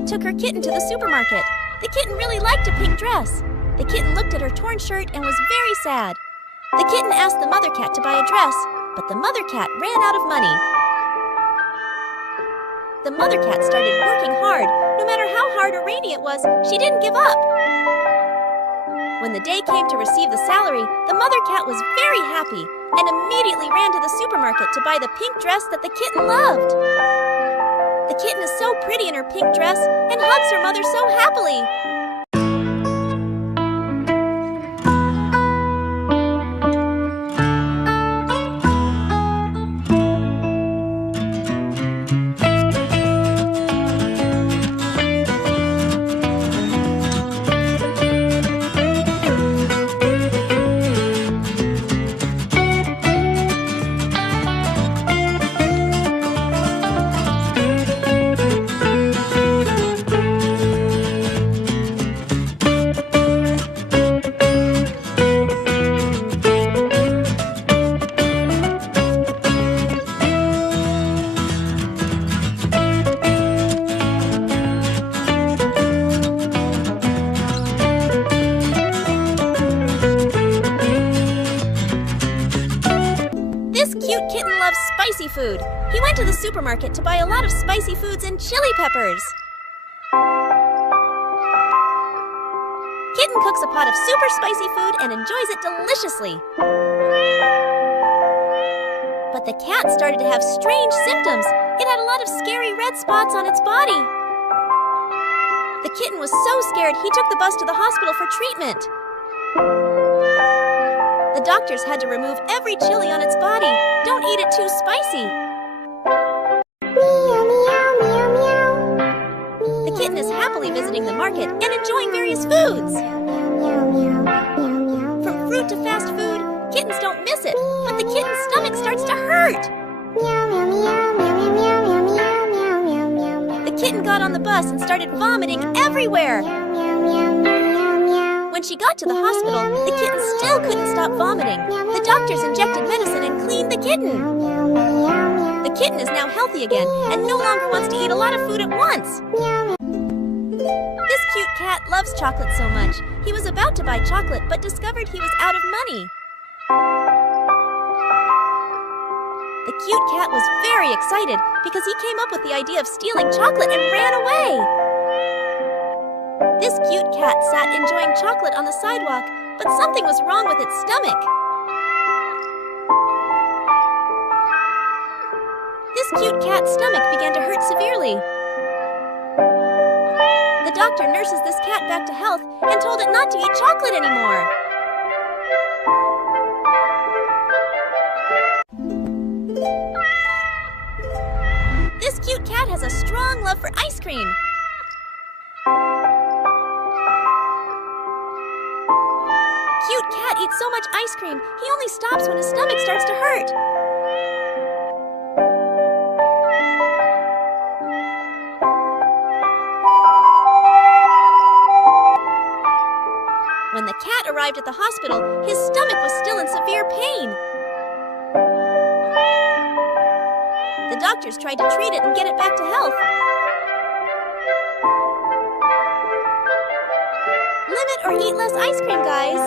cat took her kitten to the supermarket. The kitten really liked a pink dress. The kitten looked at her torn shirt and was very sad. The kitten asked the mother cat to buy a dress, but the mother cat ran out of money. The mother cat started working hard. No matter how hard or rainy it was, she didn't give up. When the day came to receive the salary, the mother cat was very happy and immediately ran to the supermarket to buy the pink dress that the kitten loved. The kitten is so pretty in her pink dress and hugs her mother so happily. Cute kitten loves spicy food. He went to the supermarket to buy a lot of spicy foods and chili peppers. Kitten cooks a pot of super spicy food and enjoys it deliciously. But the cat started to have strange symptoms. It had a lot of scary red spots on its body. The kitten was so scared he took the bus to the hospital for treatment. The doctors had to remove every chili on its body. Don't eat it too spicy. Meow, meow, meow, meow. The kitten is happily visiting the market and enjoying various foods. From fruit to fast food, kittens don't miss it, but the kitten's stomach starts to hurt. The kitten got on the bus and started vomiting everywhere. When she got to the hospital, the kitten still couldn't stop vomiting. The doctors injected medicine and cleaned the kitten. The kitten is now healthy again and no longer wants to eat a lot of food at once. This cute cat loves chocolate so much. He was about to buy chocolate but discovered he was out of money. The cute cat was very excited because he came up with the idea of stealing chocolate and ran away. This cute cat sat enjoying chocolate on the sidewalk, but something was wrong with its stomach. This cute cat's stomach began to hurt severely. The doctor nurses this cat back to health and told it not to eat chocolate anymore. This cute cat has a strong love for ice cream. Cute cat eats so much ice cream, he only stops when his stomach starts to hurt. When the cat arrived at the hospital, his stomach was still in severe pain. The doctors tried to treat it and get it back to health. Limit or eat less ice cream, guys.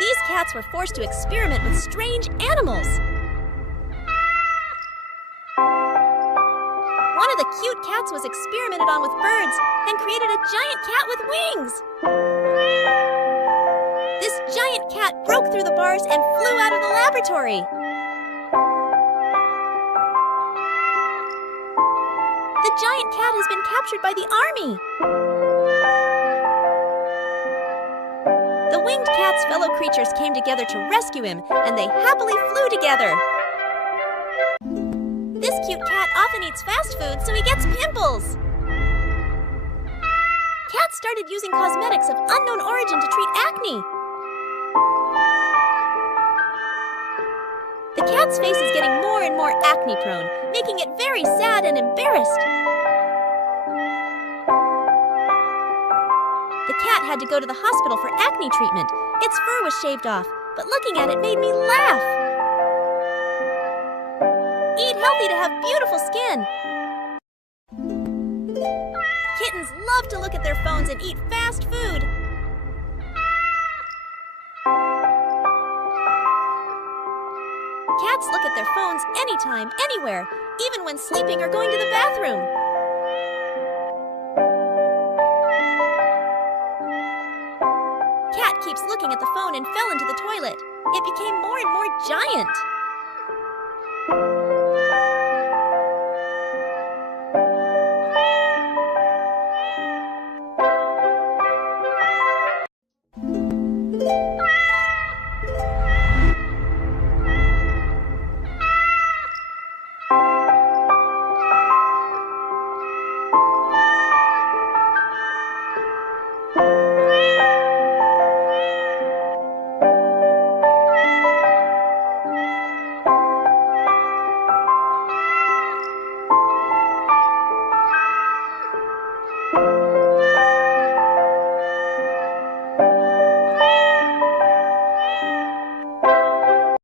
These cats were forced to experiment with strange animals. One of the cute cats was experimented on with birds and created a giant cat with wings. This giant cat broke through the bars and flew out of the laboratory. The giant cat has been captured by the army. The winged cat's fellow creatures came together to rescue him, and they happily flew together. This cute cat often eats fast food, so he gets pimples. Cats started using cosmetics of unknown origin to treat acne. The cat's face is getting more and more acne-prone, making it very sad and embarrassed. The cat had to go to the hospital for acne treatment. Its fur was shaved off, but looking at it made me laugh. Eat healthy to have beautiful skin. Kittens love to look at their phones and eat fast food. Cats look at their phones anytime, anywhere, even when sleeping or going to the bathroom. Cat keeps looking at the phone and fell into the toilet. It became more and more giant.